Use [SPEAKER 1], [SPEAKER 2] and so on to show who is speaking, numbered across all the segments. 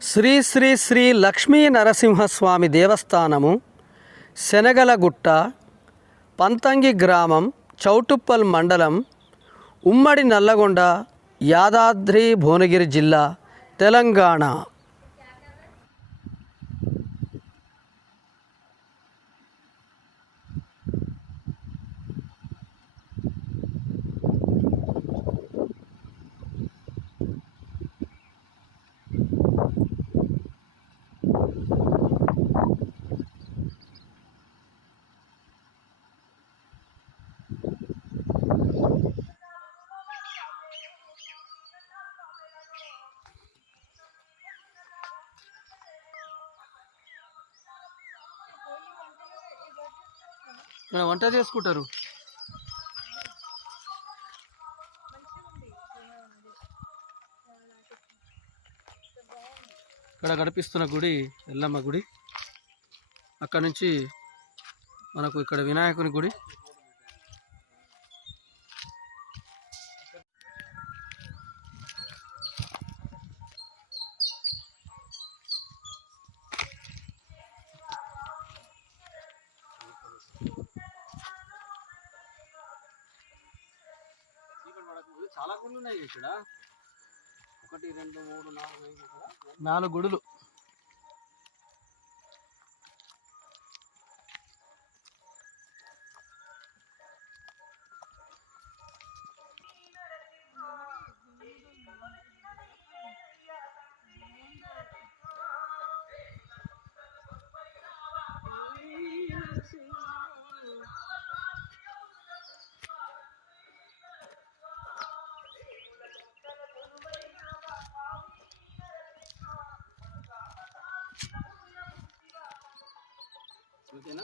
[SPEAKER 1] శ్రీ శ్రీ శ్రీ లక్ష్మీ నరసింహస్వామి దేవస్థానము శనగలగుట్ట పంతంగి గ్రామం చౌటుప్పల్ మండలం ఉమ్మడి నల్లగొండ యాదాద్రి భువనగిరి జిల్లా తెలంగాణ. వంట చేసుకుంటారు? ఇక్కడ గడిపిస్తున్న గుడి ఎల్లమ్మ గుడి. అక్కడ నుంచి మనకు ఇక్కడ వినాయకుని గుడి. చాలా గుళ్ళు ఉన్నాయి ఇక్కడ. ఒకటి రెండు మూడు నాలుగు ఐదు నాలుగు గుడులు. ఓకేనా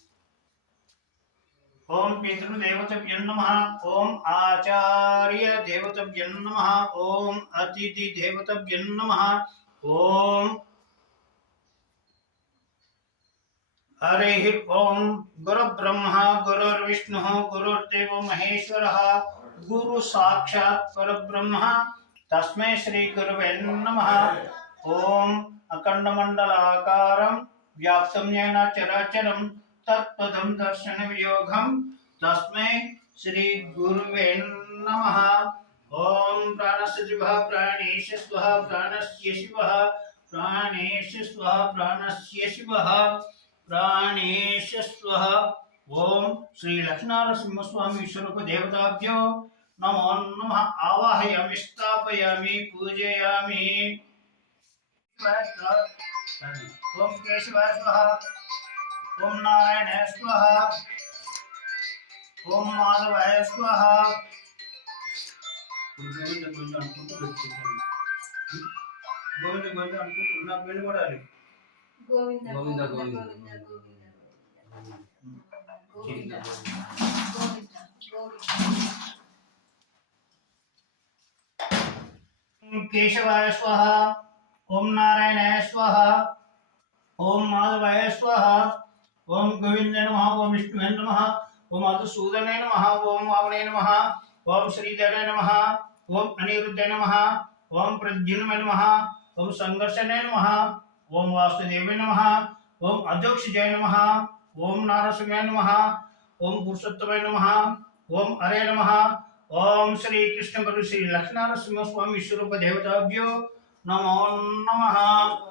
[SPEAKER 2] ओम पितृदेवतभ्य नम, ओम आचार्य देवतभ्य नम, ओम अतिथि देवतभ्य नम, ओम। हरि ओम गुरु ब्रह्म गुरुर्विष्णु, गुरुर्देव महेश्वर, गुरु साक्षात् परब्रह्म, तस्मै श्री गुरुवे नमः। ओम अखंडमंडलाकारं व्याप्तं येन चराचरं तत्पदं दर्शनवियोगं तस्मै श्रीगुरुवे नमः। ॐ प्राणस्य शिवः प्राणेश स्वः, प्राणस्य शिवः, प्राणेश स्वः, प्राणस्य शिवः, प्राणेश स्वः। ॐ श्रीलक्ष्मीनरसिंहस्वामी स्वरूपदेवताभ्यो नमो नमः। आवाहयामि, स्थापयामि, पूजयामि। ॐ केशवाय स्वाहा। పూజయామి ఓం కేశవాయ స్వహ ఓం నారాయణాయ స్వహ ఓం మాధవాయ స్వహ గోవింద గోవింద అనుకుంటూ పెట్టుకుంటాను గోవింద గోవింద అనుకుంటూ నాకు వెళ్ళిపడాలి
[SPEAKER 3] గోవింద
[SPEAKER 1] గోవింద,
[SPEAKER 3] గోవింద
[SPEAKER 1] గోవింద.
[SPEAKER 3] గోవింద గోవింద గోవింద గోవింద
[SPEAKER 2] केशवाय स्वाहा ओम नारायणाय स्वाहा ओम माधवाय स्वाहा ओम गोविंदाय नमः ओम विष्णुवे नमः ओम मधुसूदनाय नमः ओम वामनाय नमः ओम श्रीधराय नमः ओम अनिरुद्धाय नमः ओम प्रद्युम्नाय नमः ओम संघर्षणाय नमः ओम वासुदेवाय नमः ओम अध्यक्षजाय नमः ओम नारसिंहाय नमः ओम पुरुषोत्तमाय नमः ओम हरे नमः ओम श्री कृष्ण गुरु श्री लक्ष्मण सिंह स्वामी स्वरूप देवताभ्यो नमो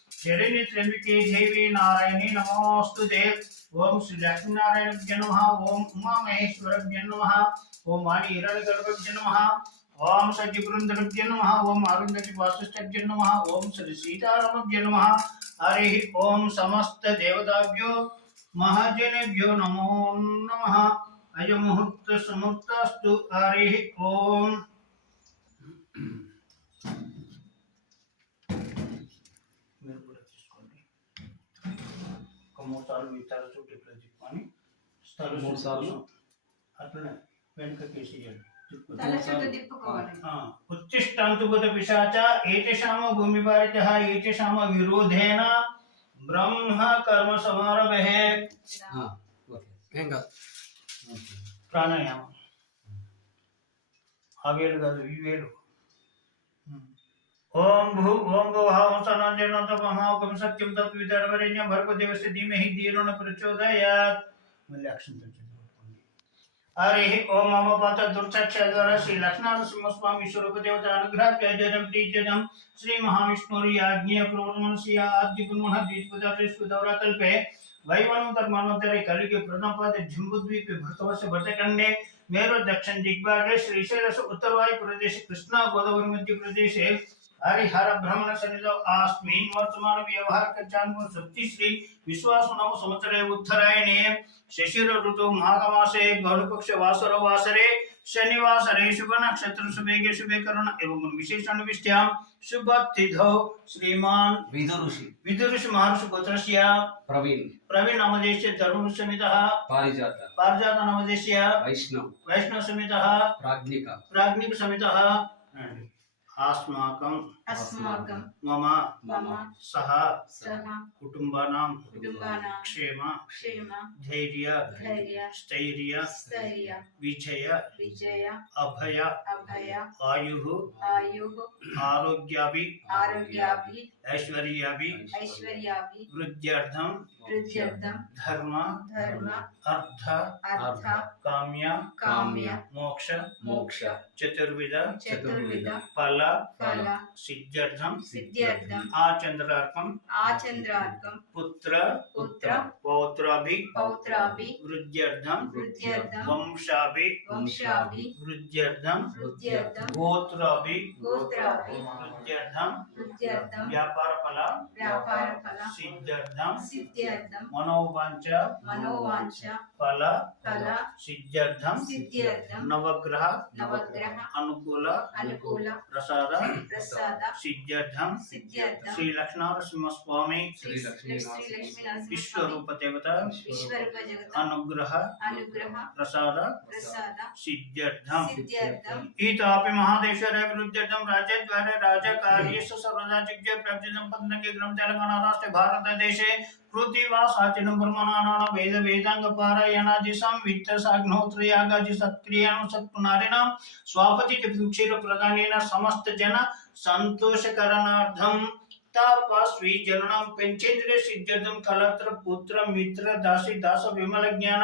[SPEAKER 2] शरण्ये त्र्यम्बके देवी नारायणी नमोऽस्तु ते। ओम श्री लक्ष्मीनारायणभ्य नमः, ओम उमामहेश्वरभ्य नमः, ओम वाणी हिरण्यगर्भभ्य नमः, ओम सज्जवृन्दभ्य नमः, ओम अरुन्धति वासिष्ठभ्य नमः, ओम श्री सीतारामभ्य नमः। हरि ओम समस्त देवताभ्यो, महाजनेभ्यो नमो नमः। अयमुहूर्त समुहूर्तस्तु हरि ओम। ఒక మూడు సార్లు మీ తల చుట్టూ ఇట్లా తిప్పుకొని స్థల
[SPEAKER 1] మూడు సార్లు?
[SPEAKER 2] అట్లనే వెనుకకి వేసేయండి తిప్పుకొని.
[SPEAKER 3] తల చుట్టూ తిప్పుకోవాలి
[SPEAKER 2] ఆ, ఉత్తిష్టాంతుభూత పిశాచ ఏతేషామ భూమిభారితః ఏతేషామ విరోధేన బ్రహ్మ కర్మ సమారభే
[SPEAKER 1] ఏం కాదు
[SPEAKER 2] ప్రాణాయామం ఆ వేలు కాదు ఈ వేలు ओम भू ओम गोवाहंसनांजेन तपमाहुकं सत्यं तत्विदर्वरेण्यं भर्गदेवस्य धीमहि धियो न प्रचोदयात् मूल्याक्षं अरे ओम मम पात दुर्चक्षद्वारा श्री लक्ष्मणनरसिंहस्वामी स्वरूपदेवता अनुग्रहात् जयं प्रीत्यजं श्री महाविष्णुर्याज्ञप्रवर्तमन सियाद्युगुणः द्विपदात्रिस्वदौराकल्पे वैवनोत्तरमनोत्तरे कलिके प्रथमपादे जम्बुद्वीपे भरतवर्ष भरतखण्डे मेरो दक्षिण दिग्भागे श्रीशैलस्य उत्तरवायु प्रदेश कृष्णा गोदावरी मध्यप्रदेशे हरिहर भ्रमण सन्निधौ आस्मिन् वर्तमान व्यवहार कच्चान्मो सप्ति श्री विश्वास नव संवत्सरे उत्तरायणे शिशिर ऋतु माघमासे गौरपक्ष वासर वासरे शनिवासरे शुभ नक्षत्र शुभेगे शुभे करण एवं विशेषण विष्ट्याम शुभ तिथौ श्रीमान
[SPEAKER 4] विदुऋषि
[SPEAKER 2] विदुरुष महर्षि गोत्रस्य
[SPEAKER 4] प्रवीण।
[SPEAKER 2] प्रवीण नामदेश्य धर्म समितः
[SPEAKER 4] पारिजात।
[SPEAKER 2] पारिजात नामदेश्य
[SPEAKER 4] वैष्णव।
[SPEAKER 2] वैष्णव समितः
[SPEAKER 4] प्राज्ञिक।
[SPEAKER 2] प्राज्ञिक समितः अस्माकं
[SPEAKER 3] अस्माकं
[SPEAKER 2] मम
[SPEAKER 3] मम
[SPEAKER 2] सह
[SPEAKER 3] सह
[SPEAKER 2] कुटुम्बानां
[SPEAKER 3] कुटुम्बानां
[SPEAKER 2] क्षेम
[SPEAKER 3] क्षेम
[SPEAKER 2] धैर्य
[SPEAKER 3] धैर्य
[SPEAKER 2] स्थैर्य
[SPEAKER 3] स्थैर्य
[SPEAKER 2] विजय
[SPEAKER 3] विजय
[SPEAKER 2] अभय
[SPEAKER 3] अभय
[SPEAKER 2] आयुः
[SPEAKER 3] आयुः
[SPEAKER 2] आरोग्याभि
[SPEAKER 3] आरोग्याभि
[SPEAKER 2] ऐश्वर्याभि
[SPEAKER 3] ऐश्वर्याभि
[SPEAKER 2] वृद्ध्यर्थं
[SPEAKER 3] वृद्ध्यर्थं
[SPEAKER 2] धर्म
[SPEAKER 3] धर्म
[SPEAKER 2] अर्थ
[SPEAKER 3] अर्थ
[SPEAKER 2] काम्य
[SPEAKER 3] काम्य
[SPEAKER 2] मोक्ष
[SPEAKER 4] मोक्ष
[SPEAKER 2] चतुर्विध
[SPEAKER 3] चतुर्विध।
[SPEAKER 2] फल
[SPEAKER 3] फल।
[SPEAKER 2] सिद्ध्यर्थं
[SPEAKER 3] सिद्ध्यर्थम्।
[SPEAKER 2] आचन्द्रार्कं
[SPEAKER 3] आचन्द्रार्कं
[SPEAKER 2] पुत्र
[SPEAKER 3] पुत्र।
[SPEAKER 2] पौत्राभि
[SPEAKER 3] पौत्राभि।
[SPEAKER 2] वृद्ध्यर्थं
[SPEAKER 3] वृद्ध्यर्थं
[SPEAKER 2] वंशाभि
[SPEAKER 3] वंशाभि।
[SPEAKER 2] वृद्ध्यर्थं
[SPEAKER 3] वृद्ध्यर्थं
[SPEAKER 2] गोत्राभि
[SPEAKER 3] गोत्राभि।
[SPEAKER 2] वृद्ध्यर्थं
[SPEAKER 3] वृद्ध्यर्थं
[SPEAKER 2] व्यापारफल
[SPEAKER 3] व्यापारफल।
[SPEAKER 2] सिद्ध्यर्थं
[SPEAKER 3] सिद्ध्यर्थं
[SPEAKER 2] मनोवाञ्च
[SPEAKER 3] मनोवाञ्छ।
[SPEAKER 2] फल
[SPEAKER 3] फल।
[SPEAKER 2] सिद्ध्यर्थं
[SPEAKER 3] सिद्ध्यर्थं
[SPEAKER 2] नवग्रह
[SPEAKER 3] नवग्रह।
[SPEAKER 2] अनुकूल
[SPEAKER 3] अनुकूल
[SPEAKER 2] प्रसाद
[SPEAKER 3] प्रसाद
[SPEAKER 2] श्री लक्ष्मण स्वामी
[SPEAKER 4] श्री
[SPEAKER 2] विश्वरूप देवता
[SPEAKER 3] विश्वरूप जगत
[SPEAKER 2] अनुग्रह
[SPEAKER 3] अनुग्रह
[SPEAKER 2] प्रसाद
[SPEAKER 3] प्रसाद
[SPEAKER 2] महादेश्वरे वृद्ध्यर्थं राज्यद्वारे राजकार्यस्य सर्वदा जिज्ञ प्रब्धितं पद्मके ग्रम तेलंगाना राष्ट्रे పృథివా సాచిడం బ్రహ్మనారాయణ వేద వేదాంగ పారాయణాదిశం విద్య సాగ్నోత్రయాగాది సత్క్రియాను సత్పునారిణం స్వాపతి క్షీర ప్రధానైన సమస్త జన సంతోషకరణార్థం తపస్వి జననం పెంచేంద్రియ సిద్ధ్యర్థం కలత్ర పుత్ర మిత్ర దాసి దాస విమల జ్ఞాన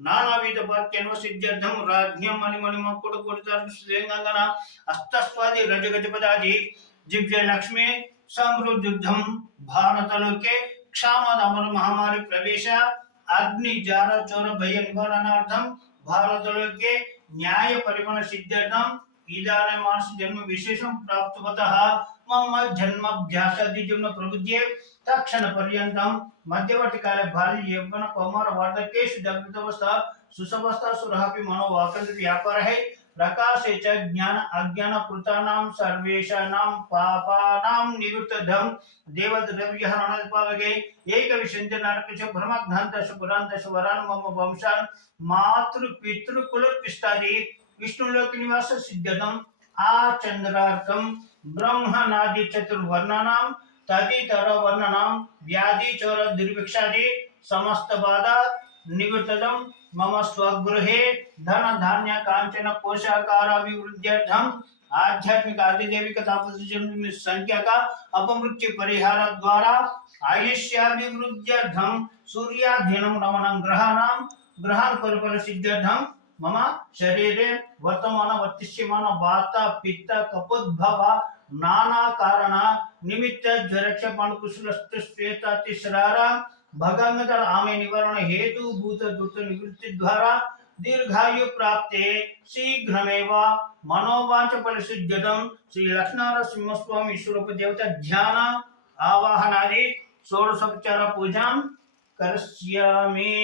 [SPEAKER 2] నానావిధ వాక్యను సిద్ధ్యర్థం రాజ్యం మణిమణి మక్కుడు కొడుతారు శ్రేంగన అస్తస్వాది రజగజపదాది దివ్య లక్ష్మి సమృద్ధుద్ధం భారతలోకే क्षामदमर महामारी प्रवेश अग्नि जार चोर भय निवारणार्थं भारतलोके न्याय परिमल सिद्ध्यर्थं इदानीं मानस जन्म विशेषं प्राप्तवतः मम जन्माभ्यासादिजन्म प्रबुद्ध्ये तत्क्षणपर्यन्तं मध्यवर्तिकाले बाल्य यौवन कौमार वार्धकेषु जागृतावस्था सुसवस्था सुरहापि मनो ప్రకాశే చ జ్ఞాన అజ్ఞాన కృతానాం సర్వేషానాం పాపానాం నివృత్తధం దేవద్రవ్య రణోత్పాదకే ఏకవిశంచ నరకచ భ్రమగ్నంతశ పురాంతశ వరాన్ మమ వంశాన్ మాతృ పితృకుల పిస్తాది విష్ణులోకి నివాస సిద్ధతం ఆ చంద్రార్కం బ్రహ్మనాది చతుర్వర్ణనాం తదితర వర్ణనాం వ్యాధి చోర దుర్భిక్షాది సమస్త బాధ నివృత్తదం मम स्वगृहे धन धान्य कांचन कोशाकाराभिवृद्ध्यर्थम आध्यात्मिक आदिदेविक तापसजन संख्या का अपमृत्यु परिहार द्वारा आयुष्याभिवृद्ध्यर्थम सूर्याध्ययनं नवनं ग्रहाणां ग्रहान् परिफल सिद्ध्यर्थम मम शरीरे वर्तमान वर्तिष्यमान वात पित्त, कपोद्भव नाना कारण निमित्त ज्वरक्ष पाणकुशल श्वेता तिसरारा भगंगतर आमे निवारण हेतु भूत दुत निवृत्ति द्वारा दीर्घायु प्राप्ते शीघ्रमेव मनोवांच परिसिद्ध्यतम श्री लक्ष्मण सिंह स्वामी स्वरूप देवता ध्यान आवाहनादि षोडशोपचार पूजां करिष्यामि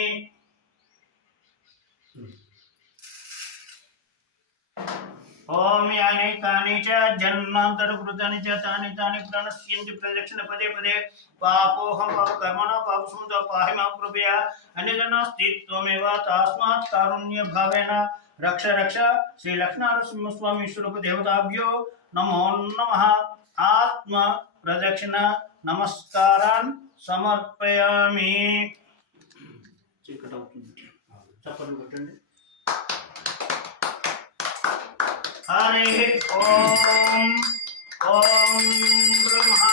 [SPEAKER 2] ఓమి యాని కాని చ జన్మాంతరకృతాని చ తాని తాని ప్రణశ్యంతి ప్రదక్షిణ పదే పదే. పాపోహం పాప కర్మణ పాప సుంద పాహి మా కృపయా. అన్యజన స్థిత్వమేవ తస్మాత్ కారుణ్య భావేన. రక్ష రక్ష. శ్రీ లక్ష్మీనరసింహస్వామి ఈశ్వరపు దేవతాభ్యో నమో నమ. ఆత్మ ప్రదక్షిణ నమస్కారాన్ సమర్పయామి. చీకటవుతుంది చప్పట్లు हरे ओम ओम ब्रह्मार्पणं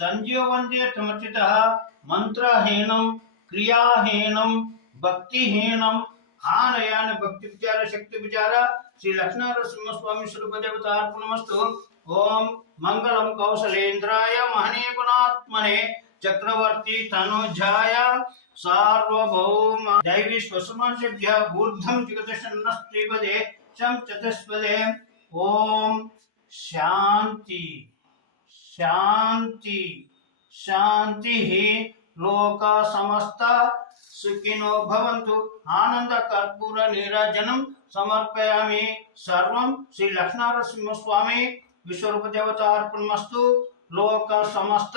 [SPEAKER 2] नमाम्यहम् संजीव वंदे समर्चितः मंत्रहीनं क्रियाहीनं, भक्तिहीनं, आनयान भक्ति विचार, शक्ति विचार। श्री लक्ष्मण स्वामी स्वरूप देवता अर्पणमस्तु ओम मंगलम कौशलेन्द्राय महनीय गुणात्मने चक्रवर्ती तनुजाय सार्वभौम। दैवी स्वसमासेभ्य ऊर्ध्वं जगतशन्नस्त्रिपदे शं चतुष्पदे। ओम शांति। शांति शांति ही लोक समस्त सुखिनो भवन्तु आनंद कर्पूर नीराजनं समर्पयामि सर्वं श्री लक्ष्मणनरसिंह स्वामी विश्वरूप देवता अर्पणमस्तु लोक समस्त